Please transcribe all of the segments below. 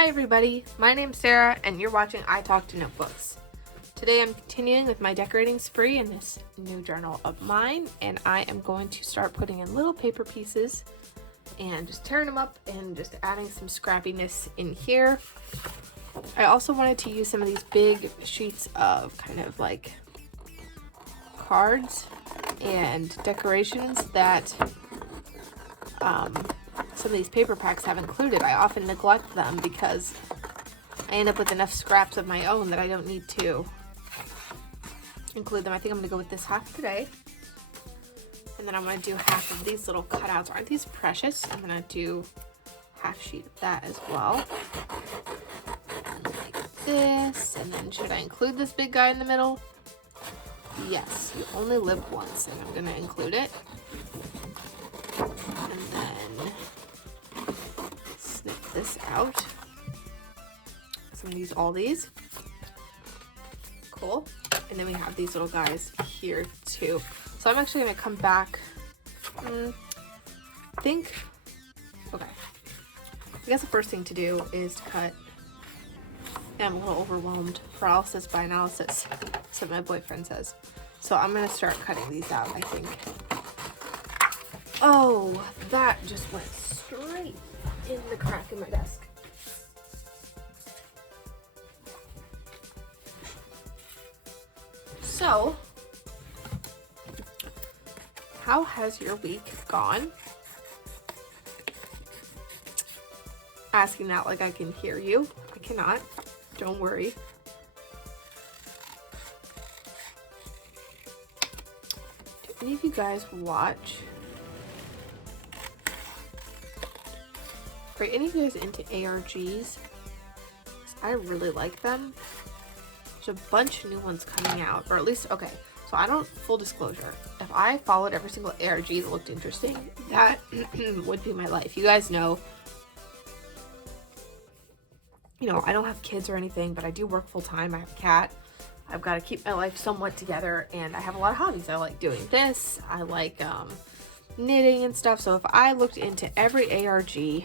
Hi everybody, my name's Sarah and you're watching I Talk to Notebooks. Today I'm continuing with my decorating spree in this new journal of mine, and I am going to start putting in little paper pieces and just tearing them up and just adding some scrappiness in here. I also wanted to use some of these big sheets of kind of like cards and decorations that some of these paper packs have included. I often neglect them because I end up with enough scraps of my own that I don't need to include them. I think I'm going to go with this half today. And then I'm going to do half of these little cutouts. Aren't these precious? I'm going to do half sheet of that as well. And like this. And then should I include this big guy in the middle? Yes, you only live once, and I'm going to include it. And then snip this out. So I'm going to use all these. Cool. And then we have these little guys here too. So I'm actually going to come back. Okay. I guess the first thing to do is to cut. I'm a little overwhelmed. Paralysis by analysis. That's what my boyfriend says. So I'm going to start cutting these out, I think. Oh, that just went straight in the crack in my desk. So, how has your week gone? Asking that like I can hear you. I cannot. Don't worry. Do any of you guys watch? Are any of you guys into ARGs? I really like them. There's a bunch of new ones coming out, or at least, okay, so I don't, full disclosure, if I followed every single ARG that looked interesting, that would be my life. You guys know, I don't have kids or anything, but I do work full time. I have a cat. I've got to keep my life somewhat together, and I have a lot of hobbies. I like doing this. I like knitting and stuff. So if I looked into every ARG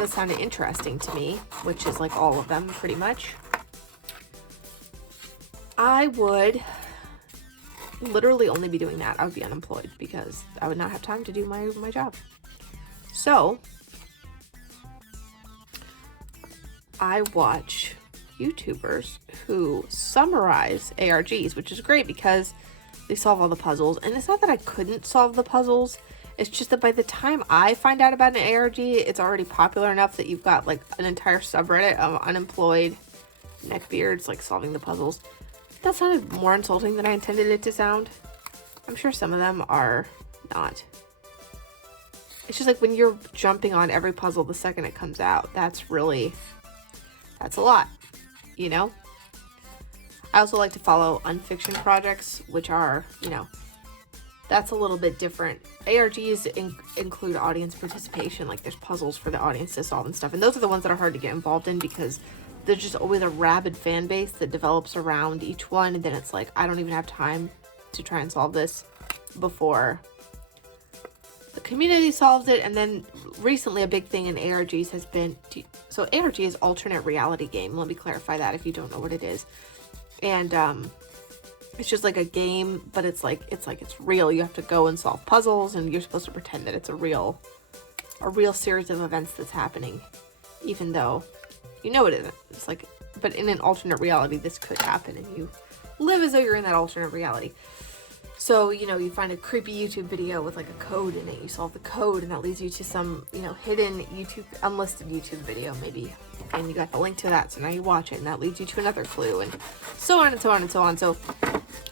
that sounded interesting to me, which is like all of them pretty much, I would literally only be doing that. I would be unemployed because I would not have time to do my job. So I watch YouTubers who summarize ARGs, which is great because they solve all the puzzles. And it's not that I couldn't solve the puzzles. It's just that by the time I find out about an ARG, it's already popular enough that you've got like an entire subreddit of unemployed neckbeards like solving the puzzles. That sounded more insulting than I intended it to sound. I'm sure some of them are not. It's just like when you're jumping on every puzzle the second it comes out, that's a lot, I also like to follow unfiction projects, which are, that's a little bit different. ARGs include audience participation, like there's puzzles for the audience to solve and stuff. And those are the ones that are hard to get involved in because there's just always a rabid fan base that develops around each one. And then it's like, I don't even have time to try and solve this before the community solves it. And then recently a big thing in ARGs has been, so ARG is alternate reality game. Let me clarify that if you don't know what it is. And it's just like a game, but it's real. You have to go and solve puzzles, and you're supposed to pretend that it's a real series of events that's happening, even though it isn't. It's like, but in an alternate reality, this could happen, and you live as though you're in that alternate reality. So, you find a creepy YouTube video with like a code in it. You solve the code, and that leads you to some, hidden unlisted YouTube video maybe. And you got the link to that, so now you watch it, and that leads you to another clue, and so on and so on and so on. So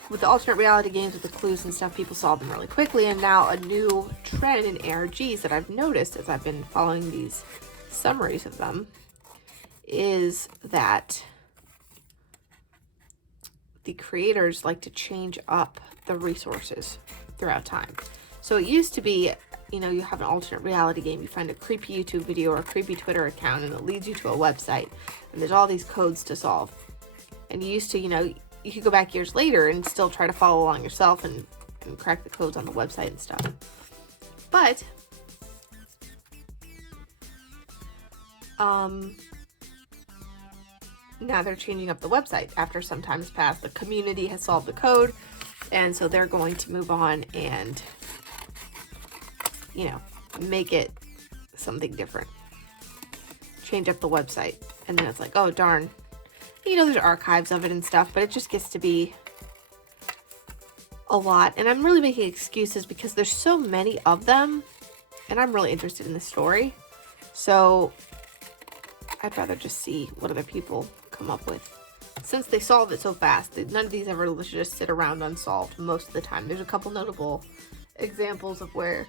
with the alternate reality games with the clues and stuff, people solve them really quickly. And now a new trend in ARGs that I've noticed as I've been following these summaries of them is that the creators like to change up the resources throughout time. So it used to be, you have an alternate reality game, you find a creepy YouTube video or a creepy Twitter account, and it leads you to a website, and there's all these codes to solve. And you used to, you could go back years later and still try to follow along yourself and crack the codes on the website and stuff. But now they're changing up the website after some time has passed. The community has solved the code, and so they're going to move on and, you know, make it something different. Change up the website. And then it's like, oh, darn. You know, there's archives of it and stuff, but it just gets to be a lot. And I'm really making excuses because there's so many of them, and I'm really interested in the story. So I'd rather just see what other people come up with. Since they solve it so fast, none of these ever just sit around unsolved most of the time. There's a couple notable examples of where,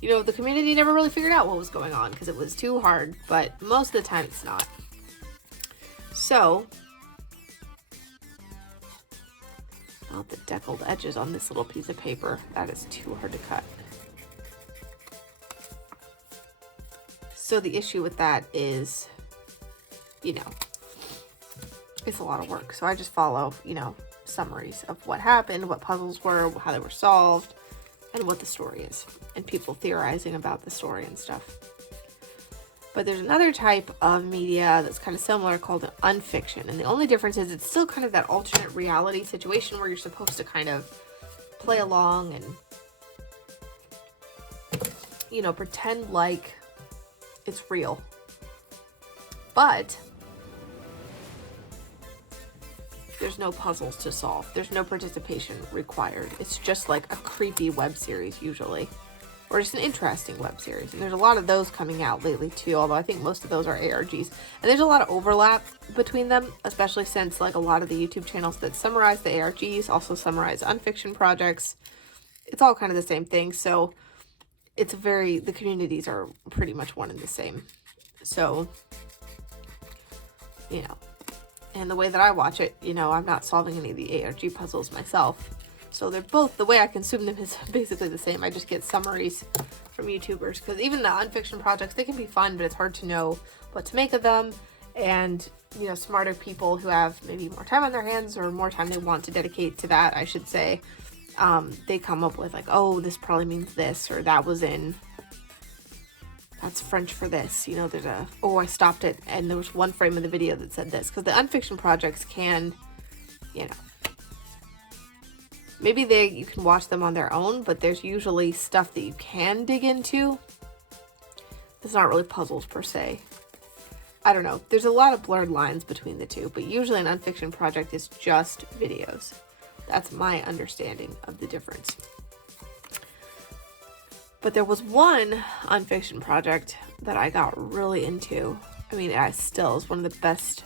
you know, the community never really figured out what was going on because it was too hard, but most of the time it's not. So, not the deckled edges on this little piece of paper. That is too hard to cut. So the issue with that is, you know, it's a lot of work. So I just follow, you know, summaries of what happened, what puzzles were, how they were solved, and what the story is, and people theorizing about the story and stuff. But there's another type of media that's kind of similar called unfiction, and the only difference is it's still kind of that alternate reality situation where you're supposed to kind of play along and, you know, pretend like it's real. But there's no puzzles to solve. There's no participation required. It's just like a creepy web series usually, or just an interesting web series. And there's a lot of those coming out lately too, although I think most of those are ARGs. And there's a lot of overlap between them, especially since like a lot of the YouTube channels that summarize the ARGs also summarize unfiction projects. It's all kind of the same thing. So it's the communities are pretty much one and the same. So, you know, and the way that I watch it, you know, I'm not solving any of the ARG puzzles myself. So they're both, the way I consume them is basically the same. I just get summaries from YouTubers, because even the unfiction projects, they can be fun, but it's hard to know what to make of them. And, you know, smarter people who have maybe more time on their hands, or more time they want to dedicate to that, I should say, they come up with like, oh, this probably means this, or that's French for this. You know, there's I stopped it and there was one frame of the video that said this, because the unfiction projects can, you know, maybe you can watch them on their own, but there's usually stuff that you can dig into. It's not really puzzles per se. I don't know. There's a lot of blurred lines between the two, but usually an unfiction project is just videos. That's my understanding of the difference. But there was one unfiction project that I got really into. I mean, it still is one of the best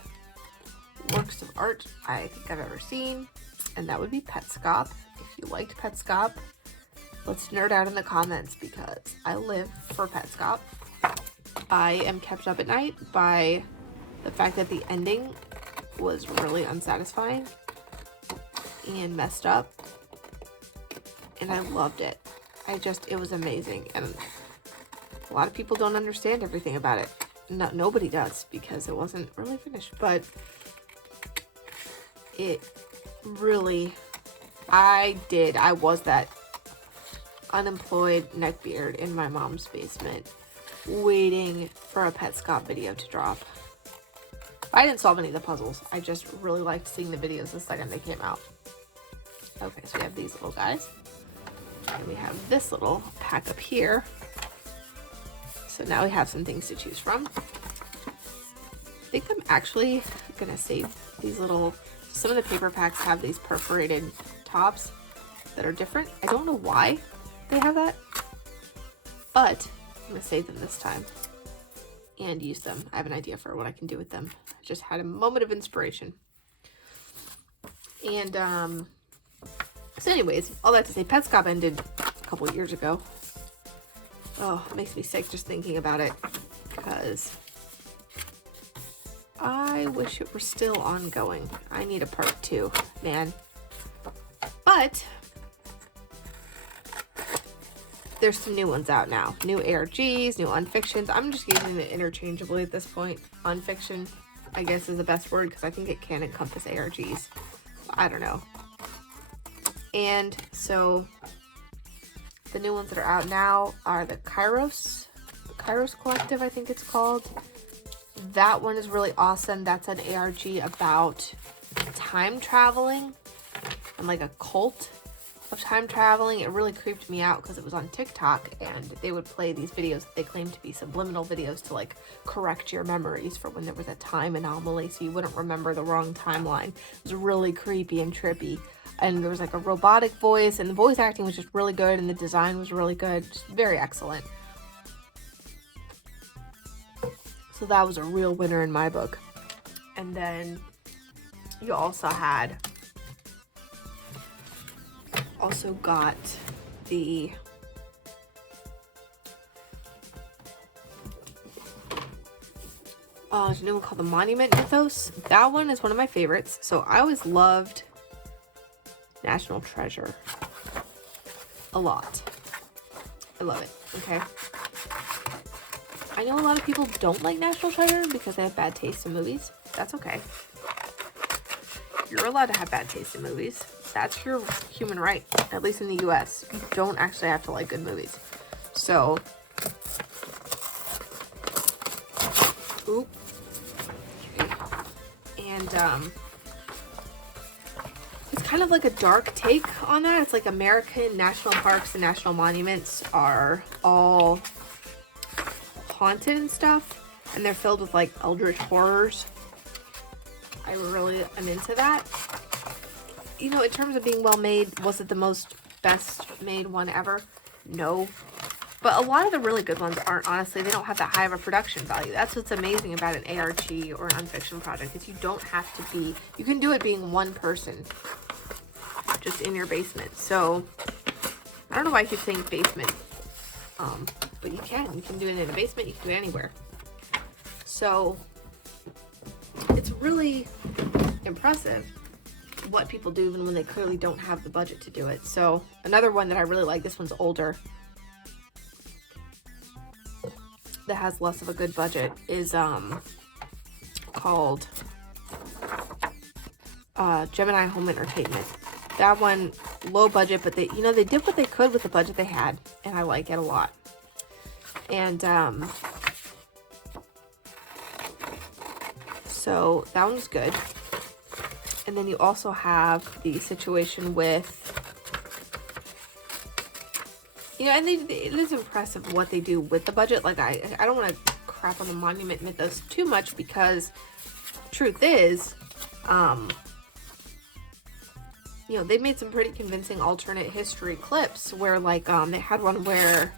works of art I think I've ever seen, and that would be Petscop. If you liked Petscop, let's nerd out in the comments, because I live for Petscop. I am kept up at night by the fact that the ending was really unsatisfying and messed up, and I loved it. It was amazing, and a lot of people don't understand everything about it. Nobody does, because it wasn't really finished, but it really, I was that unemployed neckbeard in my mom's basement waiting for a Petscop video to drop. I didn't solve any of the puzzles. I just really liked seeing the videos the second they came out. Okay, so we have these little guys. And we have this little pack up here. So now we have some things to choose from. I think I'm actually going to save these little... Some of the paper packs have these perforated tops that are different. I don't know why they have that, but I'm going to save them this time and use them. I have an idea for what I can do with them. I just had a moment of inspiration. And, so anyways, all that to say, Petscop ended a couple years ago. Oh, it makes me sick just thinking about it, because I wish it were still ongoing. I need a part 2, man. But there's some new ones out now. New ARGs, new unfictions. I'm just using it interchangeably at this point. Unfiction, I guess, is the best word, because I think it can encompass ARGs. I don't know. And so the new ones that are out now are the Kairos Collective, I think it's called. that one is really awesome. That's an ARG about time traveling and like a cult of time traveling. It really creeped me out because it was on TikTok, and they would play these videos that they claimed to be subliminal videos to like correct your memories for when there was a time anomaly so you wouldn't remember the wrong timeline. It was really creepy and trippy, and there was like a robotic voice, and the voice acting was just really good, and the design was really good, just very excellent. So that was a real winner in my book. And then you also got the there's a new one called the Monument Mythos. That one is one of my favorites. So I always loved National Treasure a lot. I love it. Okay, I know a lot of people don't like National Treasure because they have bad taste in movies. That's okay. You're allowed to have bad taste in movies. That's your human right, at least in the US. You don't actually have to like good movies. So, oop. Okay. And, it's kind of like a dark take on that. It's like American national parks and national monuments are all haunted and stuff, and they're filled with like eldritch horrors. I really am into that. You know, in terms of being well made, was it the best made one ever? No. But a lot of the really good ones aren't, honestly. They don't have that high of a production value. That's what's amazing about an ARG or an unfiction project, is you don't have to be, you can do it being one person just in your basement. So I don't know why I keep saying basement. But you can do it in a basement, you can do it anywhere. So it's really impressive what people do even when they clearly don't have the budget to do it. So another one that I really like, this one's older, that has less of a good budget, is called Gemini Home Entertainment. That one, low budget, but they did what they could with the budget they had, and I like it a lot. And so that one's good. And then you also have the situation with, and it is impressive what they do with the budget. Like, I don't want to crap on the Monument Mythos too much, because truth is, they made some pretty convincing alternate history clips where, like, they had one where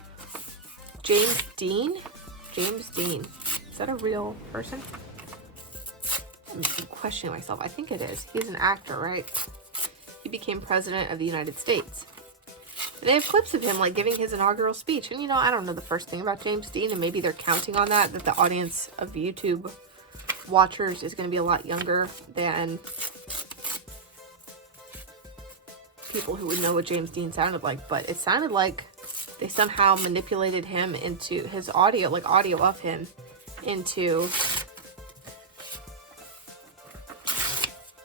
James Dean, is that a real person? I'm questioning myself. I think it is. He's an actor, right? He became president of the United States. And they have clips of him, like, giving his inaugural speech. And, I don't know the first thing about James Dean, and maybe they're counting on that the audience of YouTube watchers is going to be a lot younger than people who would know what James Dean sounded like. But it sounded like they somehow manipulated him into his audio, like audio of him, into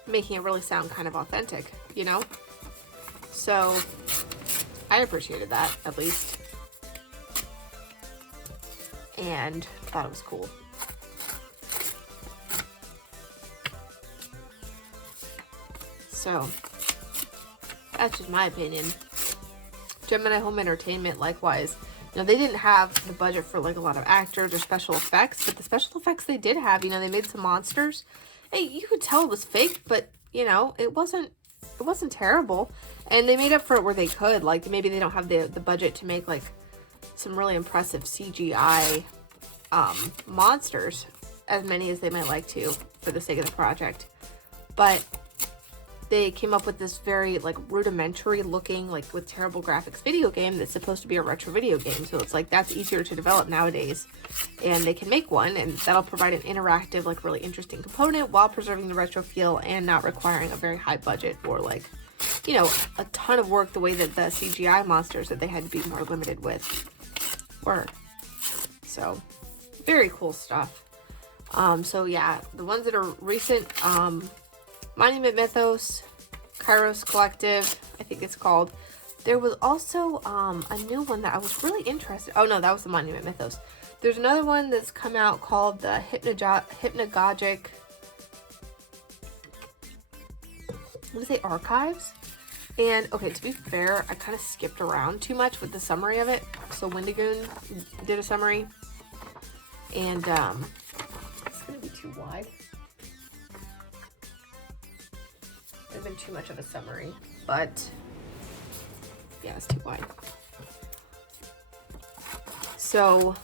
making it really sound kind of authentic, So I appreciated that, at least, and thought it was cool. So that's just my opinion. Gemini Home Entertainment, likewise, they didn't have the budget for like a lot of actors or special effects, but the special effects they did have, they made some monsters. Hey, you could tell it was fake, but it wasn't terrible, and they made up for it where they could. Like, maybe they don't have the budget to make like some really impressive CGI monsters, as many as they might like to for the sake of the project, but they came up with this very like rudimentary looking, like with terrible graphics video game that's supposed to be a retro video game. So it's like, that's easier to develop nowadays, and they can make one, and that'll provide an interactive, like really interesting component while preserving the retro feel and not requiring a very high budget or like, a ton of work the way that the CGI monsters that they had to be more limited with were. So very cool stuff. So yeah, the ones that are recent, Monument Mythos, Kairos Collective, I think it's called. There was also a new one that I was really interested. Oh no, that was the Monument Mythos. There's another one that's come out called the Hypnagogic, what is it, Archives? And, okay, to be fair, I kind of skipped around too much with the summary of it. So Wendigoon did a summary. And, it's going to be too wide. There's been too much of a summary, but yeah, it's too wide. So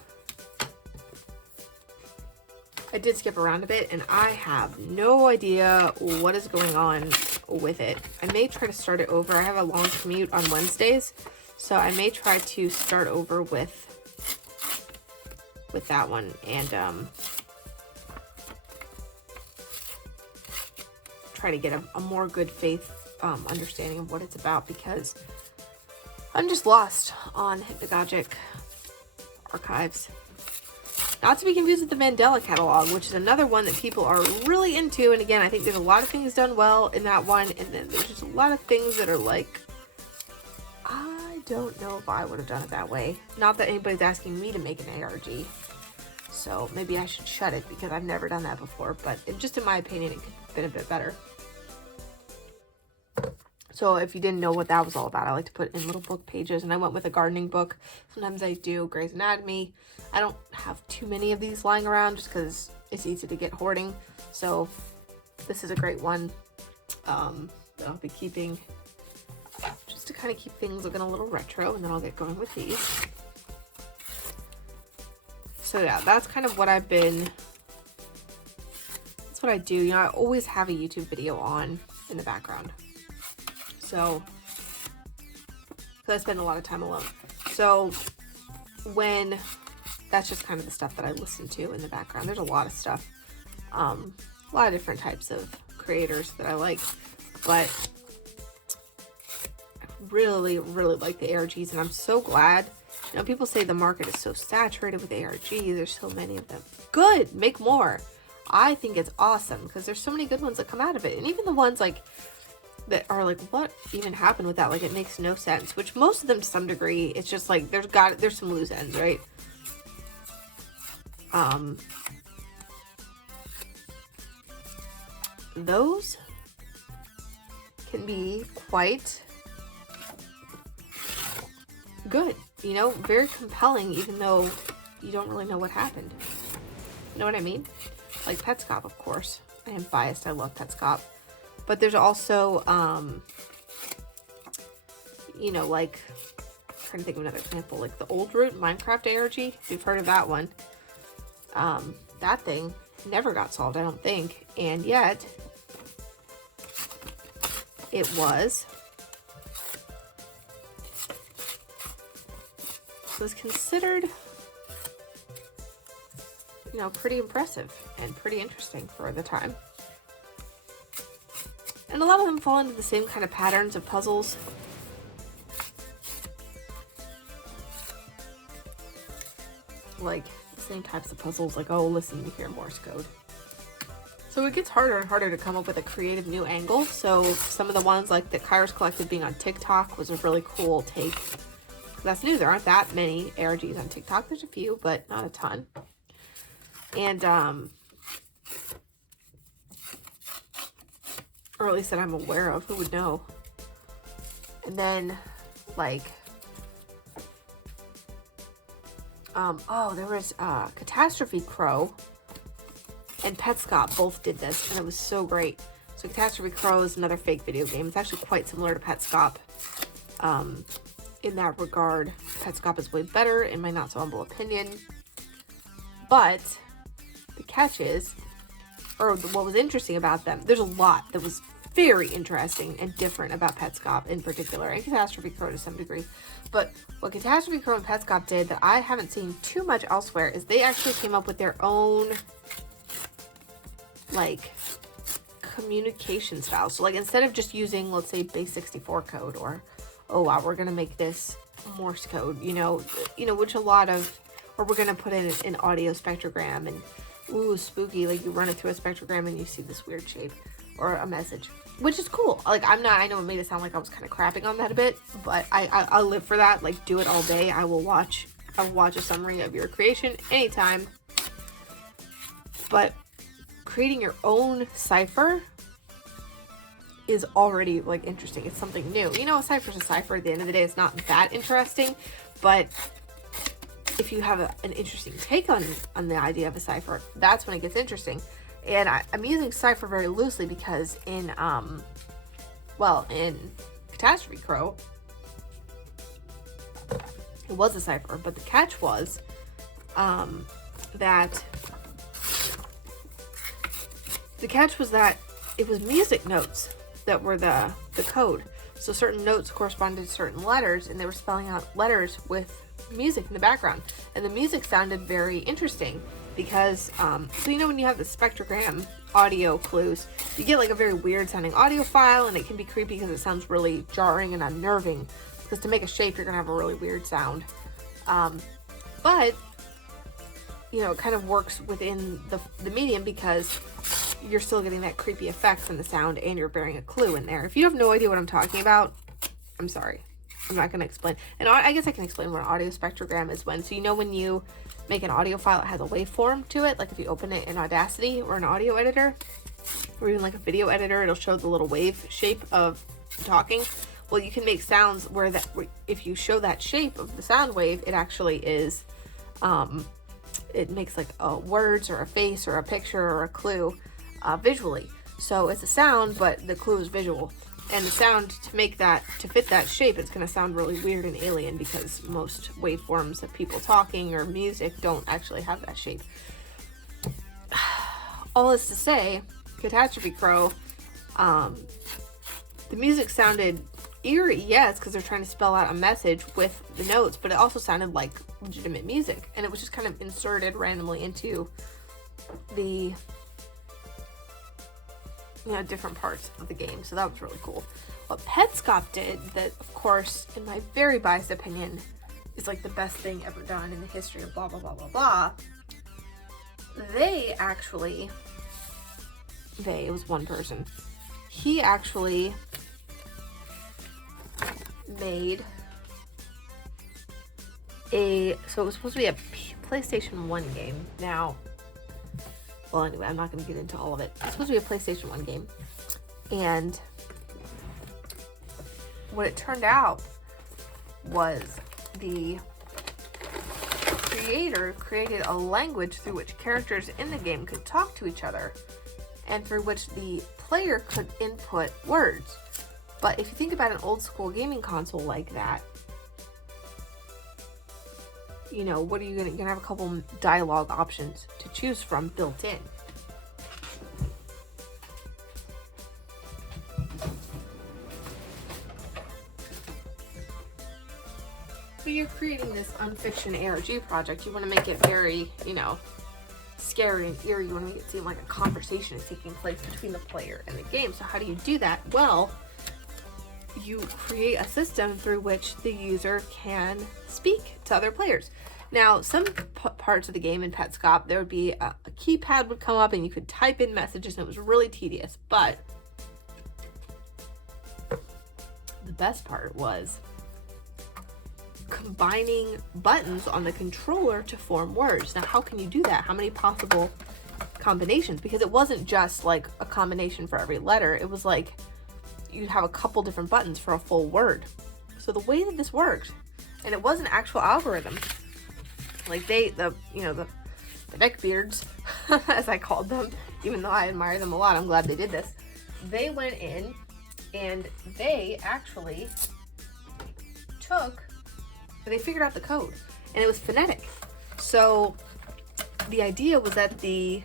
I did skip around a bit, and I have no idea what is going on with it. I may try to start it over. I have a long commute on Wednesdays, so I may try to start over with that one, and try to get a more good faith understanding of what it's about, because I'm just lost on Hypnagogic Archives. Not to be confused with the Mandela Catalog, which is another one that people are really into. And again, I think there's a lot of things done well in that one. And then there's just a lot of things that are like, I don't know if I would have done it that way. Not that anybody's asking me to make an ARG. So maybe I should shut it because I've never done that before. But just in my opinion, it could have been a bit better. So if you didn't know what that was all about, I like to put in little book pages, and I went with a gardening book. Sometimes I do Grey's Anatomy. I don't have too many of these lying around just because it's easy to get hoarding. So this is a great one that I'll be keeping just to kind of keep things looking a little retro, and then I'll get going with these. So yeah, that's kind of what I've been, that's what I do. You know, I always have a YouTube video on in the background. So, because I spend a lot of time alone. So, that's just kind of the stuff that I listen to in the background. There's a lot of stuff. A lot of different types of creators that I like. But I really, really like the ARGs. And I'm so glad. You know, people say the market is so saturated with ARGs. There's so many of them. Good. Make more. I think it's awesome. Because there's so many good ones that come out of it. And even the ones like that are like, what even happened with that? Like, it makes no sense. Which most of them to some degree, it's just like there's some loose ends, right? Those can be quite good, you know, very compelling, even though you don't really know what happened. You know what I mean? Like Petscop, of course. I am biased. I love Petscop. But there's also, you know, like, I'm trying to think of another example, like the Old Root Minecraft ARG. If you've heard of that one, that thing never got solved, I don't think. And yet, it was considered, you know, pretty impressive and pretty interesting for the time. And a lot of them fall into the same kind of patterns of puzzles. Like, the same types of puzzles, like, oh, listen, you hear Morse code. So it gets harder and harder to come up with a creative new angle. So some of the ones, like that Kairos Collective being on TikTok was a really cool take. That's new. There aren't that many ARGs on TikTok. There's a few, but not a ton. And, or at least that I'm aware of. Who would know? And then, like, oh, there was Catastrophe Crow and Petscop both did this, and it was so great. So Catastrophe Crow is another fake video game. It's actually quite similar to Petscop in that regard. Petscop is way better, in my not so humble opinion. But the catch is, or what was interesting about them, there's a lot that was very interesting and different about Petscop in particular, and Catastrophe Crow to some degree. But what Catastrophe Crow and Petscop did that I haven't seen too much elsewhere is they actually came up with their own, like, communication style. So, like, instead of just using, let's say, base 64 code, or, oh wow, we're gonna make this Morse code, you know, which a lot of, or we're gonna put in an audio spectrogram, and ooh, spooky, like you run it through a spectrogram and you see this weird shape or a message, which is cool. Like, I know it made it sound like I was kind of crapping on that a bit, but I live for that. Like, do it all day. I will watch I'll watch a summary of your creation anytime. But creating your own cipher is already like interesting. It's something new. You know, a cipher's a cipher. At the end of the day, it's not that interesting. But if you have an interesting take on the idea of a cipher, that's when it gets interesting. And I'm using cipher very loosely because in Catastrophe Crow, it was a cipher, but the catch was that it was music notes that were the code. So certain notes corresponded to certain letters, and they were spelling out letters with music in the background. And the music sounded very interesting because, so you know when you have the spectrogram audio clues, you get like a very weird sounding audio file, and it can be creepy because it sounds really jarring and unnerving. Because to make a shape, you're going to have a really weird sound. But, you know, it kind of works within the medium because you're still getting that creepy effects in the sound, and you're bearing a clue in there. If you have no idea what I'm talking about, I'm sorry. I'm not going to explain. And I guess I can explain what an audio spectrogram is when. So you know when you make an audio file, it has a waveform to it. Like if you open it in Audacity or an audio editor, or even like a video editor, it'll show the little wave shape of talking. Well, you can make sounds where if you show that shape of the sound wave, it actually is, it makes like words or a face or a picture or a clue visually. So it's a sound, but the clue is visual. And the sound to fit that shape, it's going to sound really weird and alien because most waveforms of people talking or music don't actually have that shape. All this to say, Catastrophe Crow, the music sounded eerie, yes, because they're trying to spell out a message with the notes, but it also sounded like legitimate music, and it was just kind of inserted randomly into the different parts of the game. So that was really cool. What Petscop did, that of course, in my very biased opinion, is like the best thing ever done in the history of blah blah blah blah blah. It was one person. He actually made so it was supposed to be a PlayStation 1 game. Now, well, anyway, I'm not going to get into all of it. It's supposed to be a PlayStation 1 game. And what it turned out was the creator created a language through which characters in the game could talk to each other, and through which the player could input words. But if you think about an old school gaming console like that, you know, what are you gonna have a couple dialogue options to choose from built in. But you're creating this unfiction ARG project. You want to make it very, scary and eerie. You want to make it seem like a conversation is taking place between the player and the game. So how do you do that? Well, you create a system through which the user can speak to other players. Now, some parts of the game in Petscop, there would be a keypad would come up and you could type in messages, and it was really tedious. But the best part was combining buttons on the controller to form words. Now, how can you do that? How many possible combinations? Because it wasn't just like a combination for every letter. It was like you'd have a couple different buttons for a full word. So the way that this worked, and it was an actual algorithm, like the neckbeards, as I called them, even though I admire them a lot, I'm glad they did this. They went in and they actually they figured out the code, and it was phonetic. So the idea was that the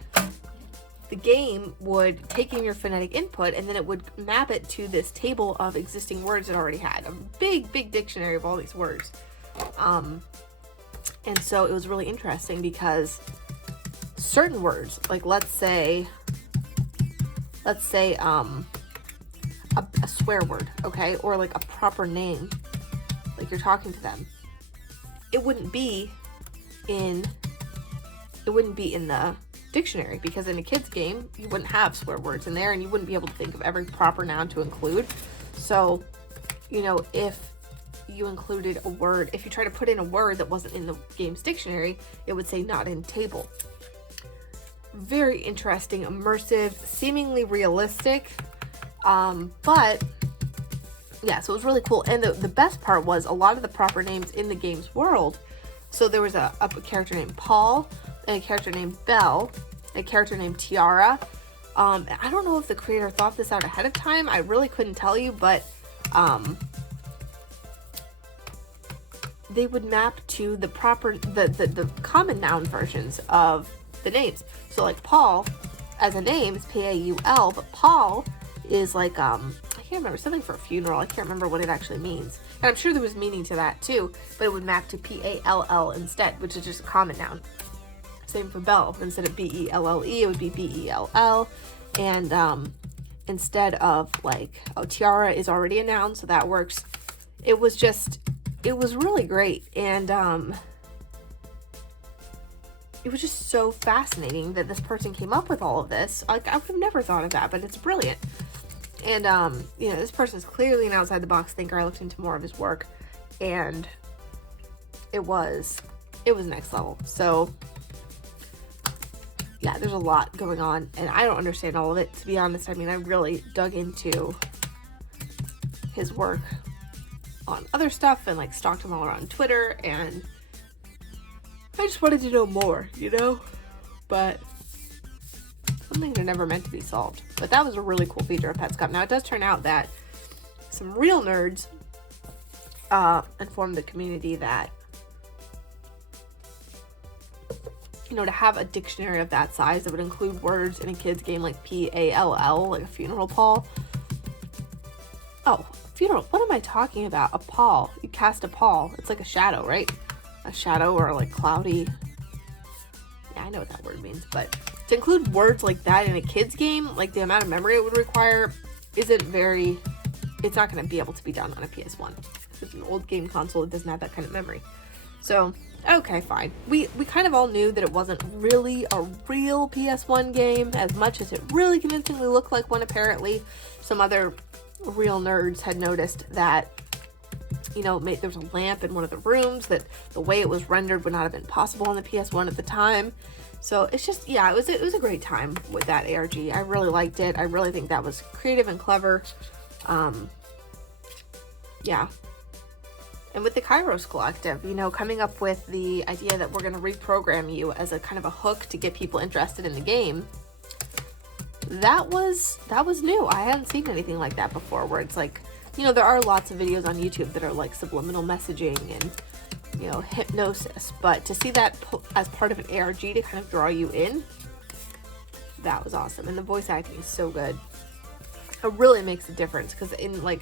game would take in your phonetic input, and then it would map it to this table of existing words it already had. A big dictionary of all these words. And so it was really interesting because certain words, like let's say a swear word, okay, or like a proper name, like you're talking to them, it wouldn't be in the dictionary, because in a kid's game you wouldn't have swear words in there, and you wouldn't be able to think of every proper noun to include. So, if you included a word. If you try to put in a word that wasn't in the game's dictionary, it would say not in table. Very interesting, immersive, seemingly realistic. But yeah, so it was really cool. And the best part was a lot of the proper names in the game's world. So there was a character named Paul, and a character named Belle, a character named Tiara. I don't know if the creator thought this out ahead of time. I really couldn't tell you, but they would map to the proper, the common noun versions of the names. So like Paul as a name is Paul, but Paul is like, I can't remember, something for a funeral. I can't remember what it actually means. And I'm sure there was meaning to that too, but it would map to Pall instead, which is just a common noun. Same for Belle. Instead of Belle, it would be Bell. And instead of like, oh, Tiara is already a noun, so that works. It was really great. And it was just so fascinating that this person came up with all of this. Like, I would have never thought of that, but it's brilliant. And, you know, this person is clearly an outside the box thinker. I looked into more of his work, and it was next level. So yeah, there's a lot going on, and I don't understand all of it, to be honest. I mean, I really dug into his work on other stuff and like stalked him all around Twitter, and I just wanted to know more, you know? But something that never meant to be solved. But that was a really cool feature of Pets Cup. Now, it does turn out that some real nerds informed the community that, you know, to have a dictionary of that size that would include words in a kid's game like Pall, like a funeral pall. Oh, funeral. What am I talking about? A pall. You cast a pall. It's like a shadow, right? A shadow or like cloudy. Yeah, I know what that word means, but to include words like that in a kid's game, like the amount of memory it would require isn't very, it's not going to be able to be done on a PS1. It's an old game console. It doesn't have that kind of memory. So, okay, fine. We kind of all knew that it wasn't really a real PS1 game as much as it really convincingly looked like one, apparently. Some other real nerds had noticed that, you know, there was a lamp in one of the rooms, that the way it was rendered would not have been possible on the PS1 at the time. So it's just, yeah, it was a great time with that ARG. I really liked it. I really think that was creative and clever. Yeah. And with the Kairos Collective, you know, coming up with the idea that we're going to reprogram you as a kind of a hook to get people interested in the game, that was new. I hadn't seen anything like that before, where it's like, you know, there are lots of videos on YouTube that are like subliminal messaging and, you know, hypnosis, but to see that as part of an ARG to kind of draw you in, that was awesome. And the voice acting is so good. It really makes a difference, because in the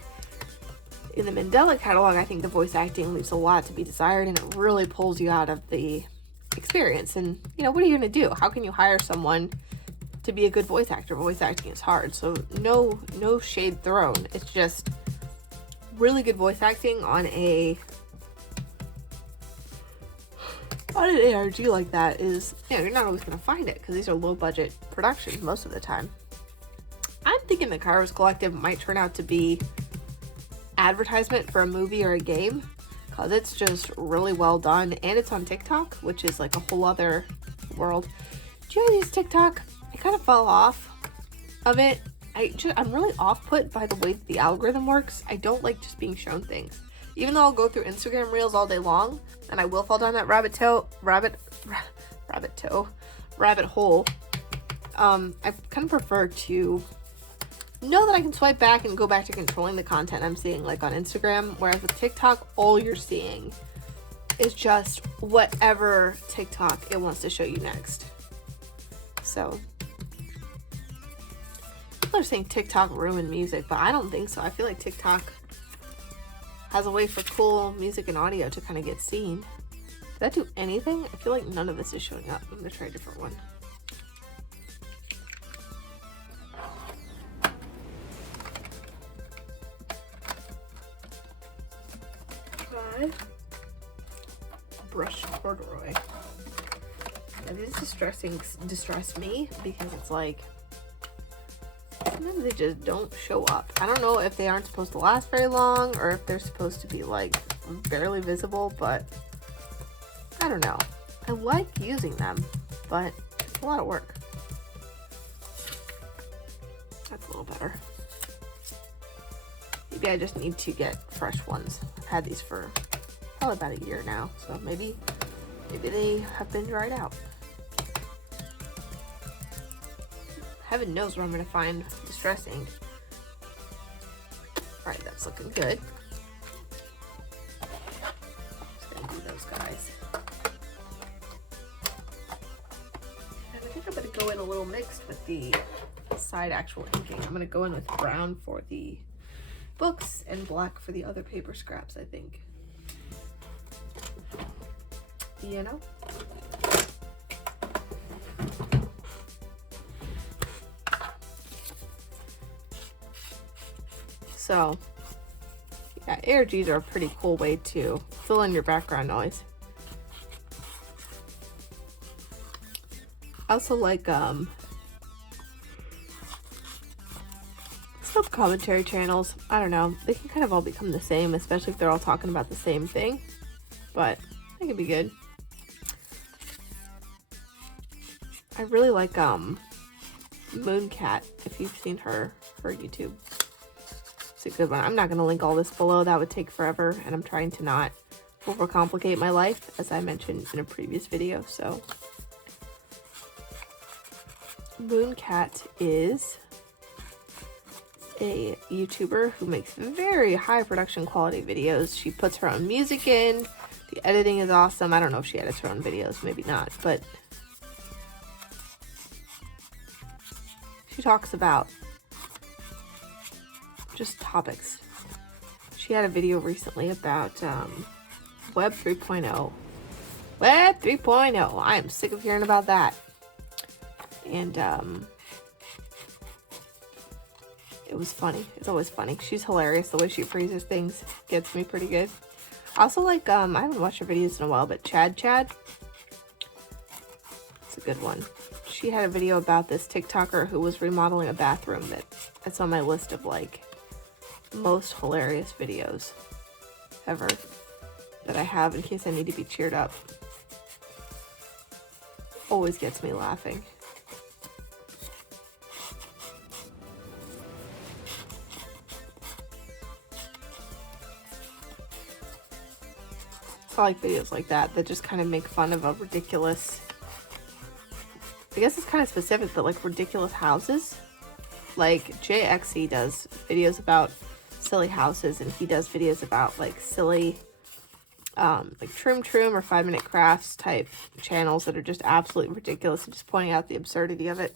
Mandela catalog, I think the voice acting leaves a lot to be desired, and it really pulls you out of the experience. And, you know, what are you going to do? How can you hire someone to be a good voice actor? Voice acting is hard, so no shade thrown. It's just really good voice acting on an ARG like that is, you know, you're not always going to find it, because these are low budget productions most of the time. I'm thinking the Kairos Collective might turn out to be advertisement for a movie or a game, because it's just really well done, and it's on TikTok, which is like a whole other world. Do you guys use TikTok? I kind of fell off of it. I'm really off-put by the way the algorithm works. I don't like just being shown things. Even though I'll go through Instagram Reels all day long, and I will fall down that rabbit hole, I kind of prefer to know that I can swipe back and go back to controlling the content I'm seeing, like on Instagram, whereas with TikTok, all you're seeing is just whatever TikTok it wants to show you next. So people are saying TikTok ruined music, but I don't think so. I feel like TikTok has a way for cool music and audio to kind of get seen. Did that do anything? I feel like none of this is showing up. I'm gonna try a different one. Brush corduroy. And these distress me, because it's like sometimes they just don't show up. I don't know if they aren't supposed to last very long, or if they're supposed to be like barely visible, but I don't know. I like using them, but it's a lot of work. That's a little better. Maybe I just need to get fresh ones. I've had these for probably about a year now, so maybe they have been dried out. Heaven knows where I'm gonna find distress ink. All right, that's looking good. Just gonna do those guys. And I think I'm gonna go in a little mixed with the side actual inking. I'm gonna go in with brown for the books and black for the other paper scraps, I think. You know? So, yeah, ARGs are a pretty cool way to fill in your background noise. I also like some commentary channels. I don't know, they can kind of all become the same, especially if they're all talking about the same thing, but they can be good. I really like Mooncat, if you've seen her YouTube. It's a good one. I'm not going to link all this below, that would take forever, and I'm trying to not overcomplicate my life, as I mentioned in a previous video. So Mooncat is a YouTuber who makes very high production quality videos. She puts her own music in, the editing is awesome. I don't know if she edits her own videos, maybe not, but she talks about just topics. She had a video recently about Web 3.0. Web 3.0. I am sick of hearing about that. And it was funny. It's always funny. She's hilarious. The way she phrases things gets me pretty good. I also like, I haven't watched her videos in a while, but Chad. It's a good one. She had a video about this TikToker who was remodeling a bathroom that's on my list of like most hilarious videos ever that I have in case I need to be cheered up. Always gets me laughing. I like videos like that just kind of make fun of a ridiculous, I guess it's kind of specific, but like ridiculous houses. Like JXE does videos about silly houses, and he does videos about like silly like Trim or 5-minute crafts type channels that are just absolutely ridiculous, and just pointing out the absurdity of it.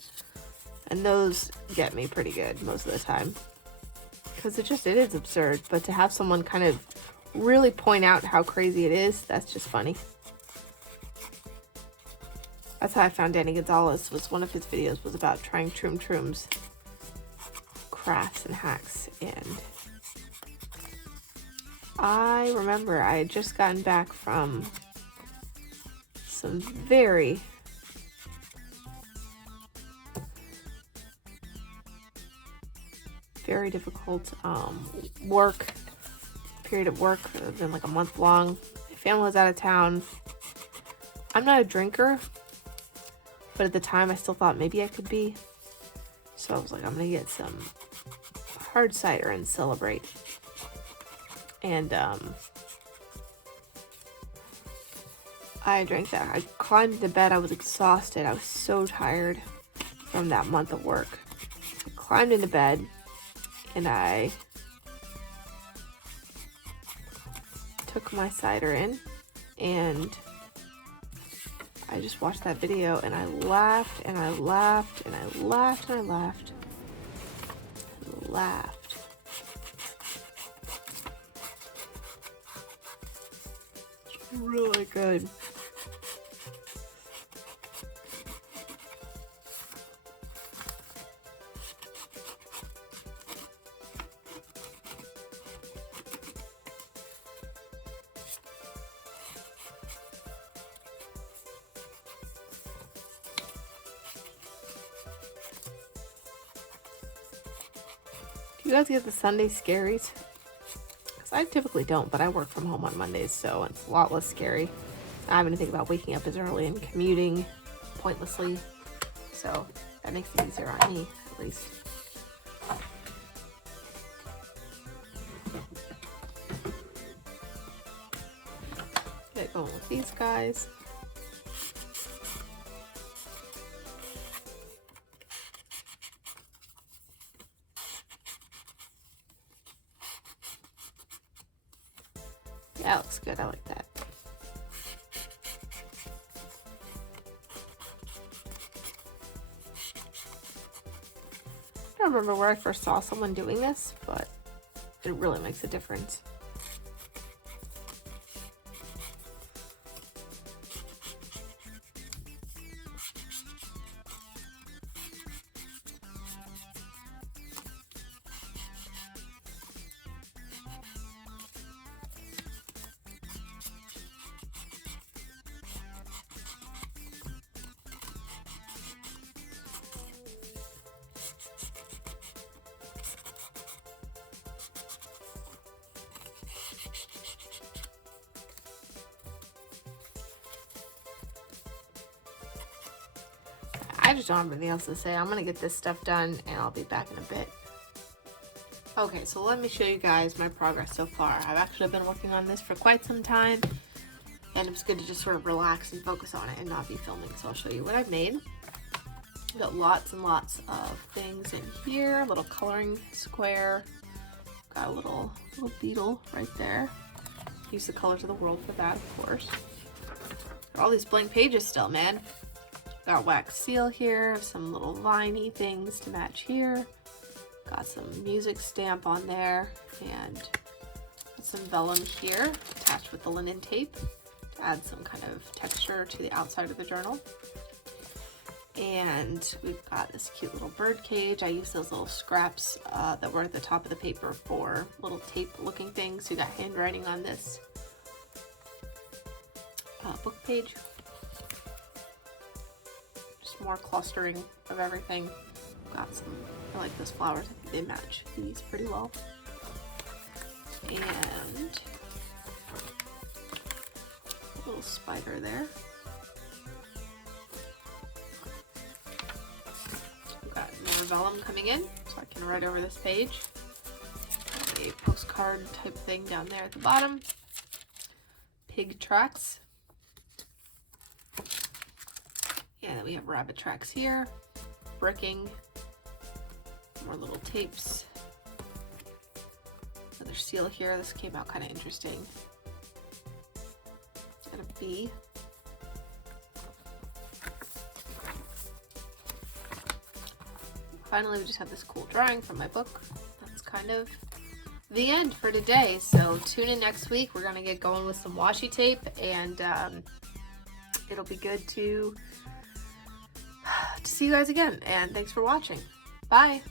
And those get me pretty good most of the time, because it is absurd, but to have someone kind of really point out how crazy it is, that's just funny. That's how I found Danny Gonzalez. Was one of his videos was about trying Trim's crafts and hacks, and I remember I had just gotten back from some very difficult period of work. It had been like a month long. My family was out of town. I'm not a drinker, but at the time I still thought maybe I could be. So I was like, I'm gonna get some hard cider and celebrate. And I drank that. I climbed into bed. I was exhausted. I was so tired from that month of work. I climbed into bed and I took my cider in, and I just watched that video, and I laughed and I laughed and I laughed and I laughed and laughed. It's really good. Do you guys get the Sunday scaries? Because I typically don't, but I work from home on Mondays, so it's a lot less scary. I'm going to think about waking up as early and commuting pointlessly, so that makes it easier on me, at least. Get going with these guys. Yeah, it looks good. I like that. I don't remember where I first saw someone doing this, but it really makes a difference. I just don't have anything else to say. I'm gonna get this stuff done and I'll be back in a bit. Okay, so let me show you guys my progress so far. I've actually been working on this for quite some time, and it's good to just sort of relax and focus on it and not be filming. So I'll show you what I've made. Got lots and lots of things in here. A little coloring square. Got a little beetle right there. Use the colors of the world for that, of course. Got all these blank pages still, man. Got wax seal here, some little viney things to match here. Got some music stamp on there, and some vellum here attached with the linen tape to add some kind of texture to the outside of the journal. And we've got this cute little bird cage. I used those little scraps that were at the top of the paper for little tape looking things. So you got handwriting on this book page. More clustering of everything. Got some, I like those flowers. I think they match these pretty well. And a little spider there. Got more vellum coming in, so I can write over this page. Got a postcard type thing down there at the bottom. Pig tracks. And then we have rabbit tracks here, bricking, more little tapes, another seal here. This came out kind of interesting. And a bee. Finally, we just have this cool drawing from my book. That's kind of the end for today. So tune in next week. We're going to get going with some washi tape, and it'll be good to see you guys again, and thanks for watching. Bye.